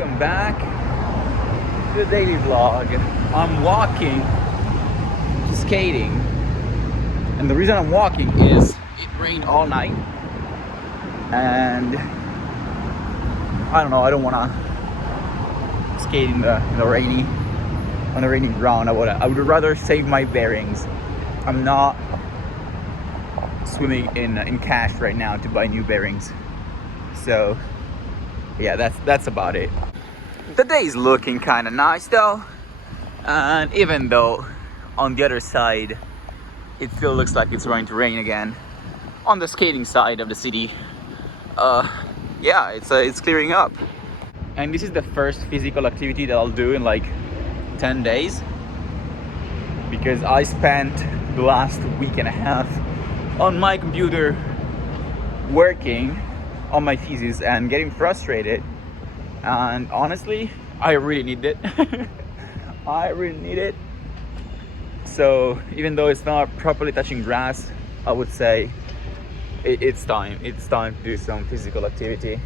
welcome back to the daily vlog. I'm walking to skating, and the reason I'm walking is it rained all night, and I don't know, I don't want to skate in the rainy on the rainy ground. I would rather save my bearings. I'm not swimming in cash right now to buy new bearings, so yeah, that's about it. The day is looking kind of nice though, and even though on the other side it still looks like it's going to rain again, on the skating side of the city, yeah, it's clearing up. And this is the first physical activity that I'll do in like 10 days, because I spent the last week and a half on my computer working on my thesis and getting frustrated, and honestly I really need it. I really need it. So even though it's not properly touching grass, I would say it's time to do some physical activity.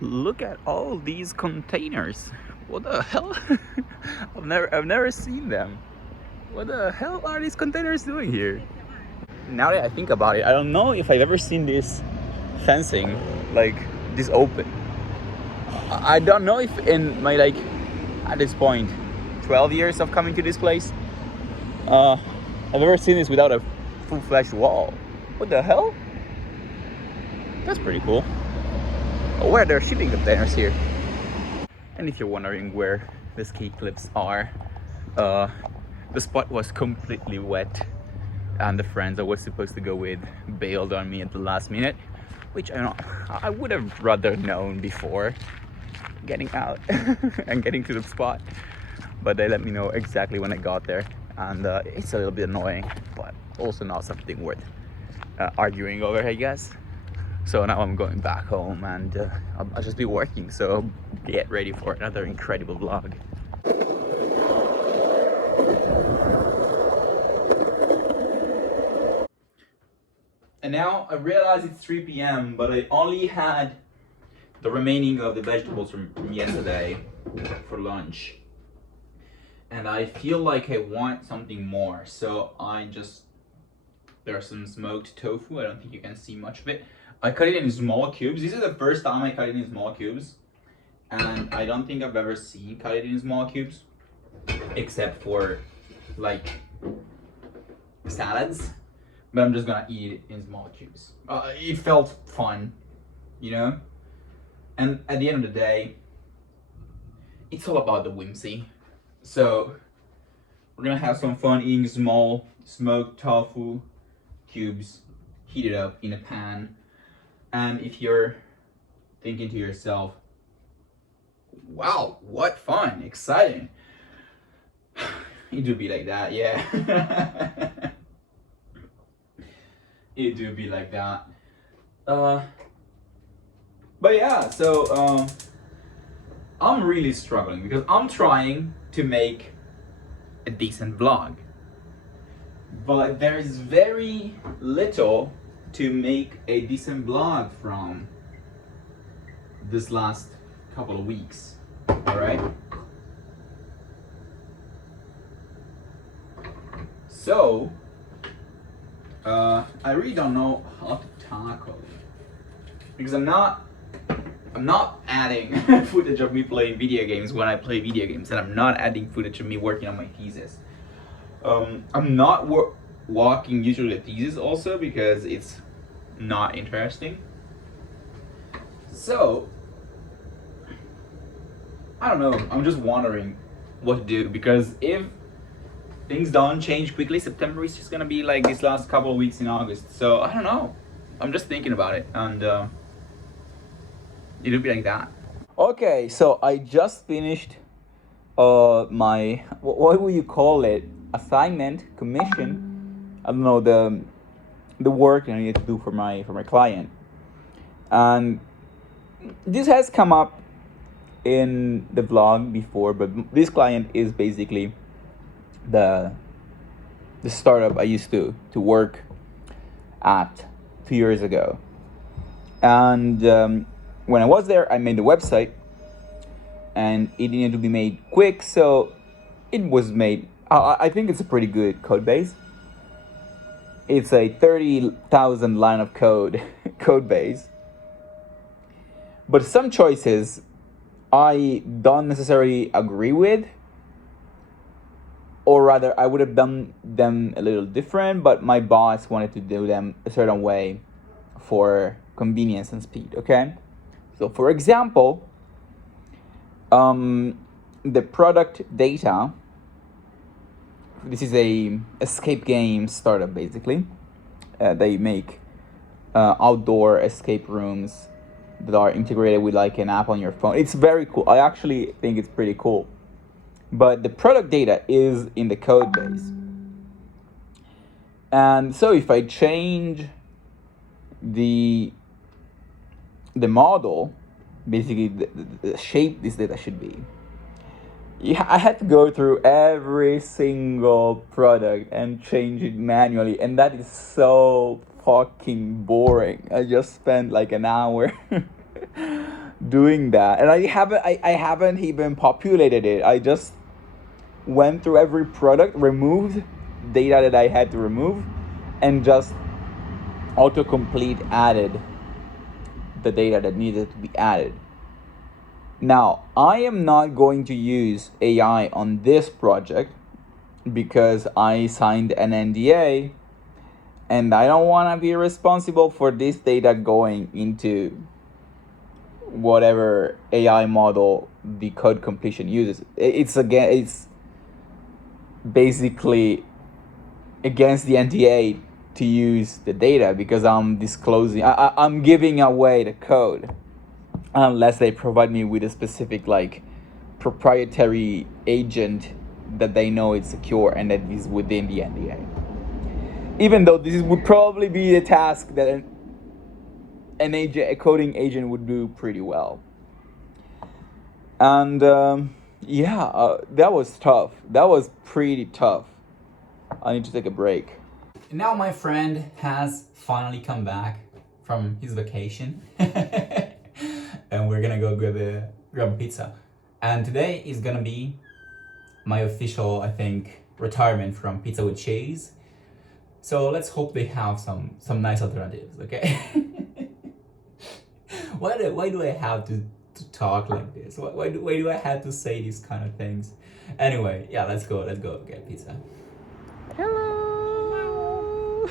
Look at all these containers. What the hell? I've never seen them. What the hell are these containers doing here? Now that I think about it, I don't know if I've ever seen this fencing like this open. I don't know if in my, like, at this point 12 years of coming to this place, I've ever seen this without a full-fledged wall. What the hell? That's pretty cool. Oh, where they're shipping containers here. And if you're wondering where the ski clips are, the spot was completely wet, and the friends I was supposed to go with bailed on me at the last minute, which I would have rather known before getting out and getting to the spot, but they let me know exactly when I got there, and it's a little bit annoying, but also not something worth arguing over, I guess. So now I'm going back home, and I'll just be working, so get ready for another incredible vlog. And now I realize it's 3 p.m, but I only had the remaining of the vegetables from yesterday for lunch, and I feel like I want something more, so there's some smoked tofu. I don't think you can see much of it. I cut it in small cubes. This is the first time I cut it in small cubes, and I don't think I've ever seen cut it in small cubes except for like salads, but I'm just gonna eat it in small cubes. It felt fun, you know? And at the end of the day, it's all about the whimsy. So we're gonna have some fun eating small smoked tofu cubes, heat it up in a pan. And if you're thinking to yourself, wow, what fun, exciting, it do be like that, yeah. It do be like that. But yeah, so I'm really struggling because I'm trying to make a decent vlog, but there's very little to make a decent vlog from this last couple of weeks. All right, so I really don't know how to tackle it, because I'm not adding footage of me playing video games when I play video games, and I'm not adding footage of me working on my thesis. I'm not walking usually the thesis also because it's not interesting. So I don't know, I'm just wondering what to do, because if things don't change quickly, September is just gonna be like these last couple of weeks in August. So I don't know, I'm just thinking about it, and it'll be like that. Okay, so I just finished my, what would you call it, assignment, commission, I don't know, the work I need to do for my client. And this has come up in the vlog before, but this client is basically the startup I used to work at 2 years ago. And when I was there, I made the website, and it needed to be made quick, so it was made. I think it's a pretty good code base. It's a 30,000 line of code code base, but some choices I don't necessarily agree with, or rather I would have done them a little different, but my boss wanted to do them a certain way for convenience and speed. Okay, so for example, the product data. This is a escape game startup, basically. They make outdoor escape rooms that are integrated with like an app on your phone. It's very cool. I actually think it's pretty cool. But the product data is in the code base. And so if I change the model, basically the shape this data should be, yeah, I had to go through every single product and change it manually, and that is so fucking boring. I just spent like an hour doing that, and I haven't even populated it. I just went through every product, removed data that I had to remove, and just autocomplete added the data that needed to be added. Now, I am not going to use AI on this project because I signed an NDA, and I don't want to be responsible for this data going into whatever AI model the code completion uses. It's basically against the NDA to use the data because I'm giving away the code, unless they provide me with a specific like proprietary agent that they know it's secure and that is within the NDA. Even though this would probably be a task that a coding agent would do pretty well. And that was tough. That was pretty tough. I need to take a break. Now my friend has finally come back from his vacation. And we're gonna go grab a pizza. And today is gonna be my official, I think, retirement from Pizza with Cheese. So let's hope they have some nice alternatives, okay? Why do I have to talk like this? Why do I have to say these kind of things? Anyway, yeah, let's go get pizza. Hello.